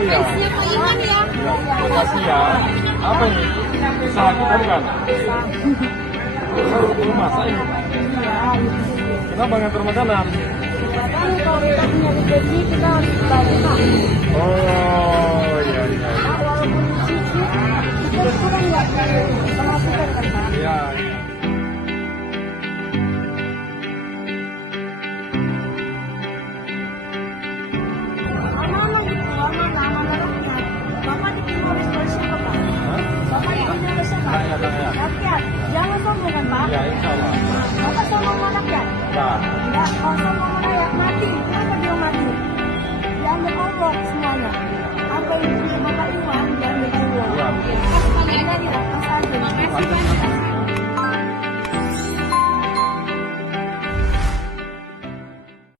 Iya. Ingat ya. Ya, makasih ya. Apa ini? Bisa kita kan? Baru masak ini. Kenapa ngantar makanan? Kan kalau kita punya rezeki kita harus bagi Pak. Oh, iya iya. Nah, walaupun sedikit, kita kurang nggak penghasilan kan Pak. Iya, iya. Anak-anak gitu, anak-anak rakyat. Bapak diterima oleh siapa Pak? Hah? Bapak diterima oleh siapa? Rakyat. Rakyat. Jangan sombong kan Pak? Ya, insya Allah. Bapak sombong sama rakyat? Nah, Enggak, kalau sombong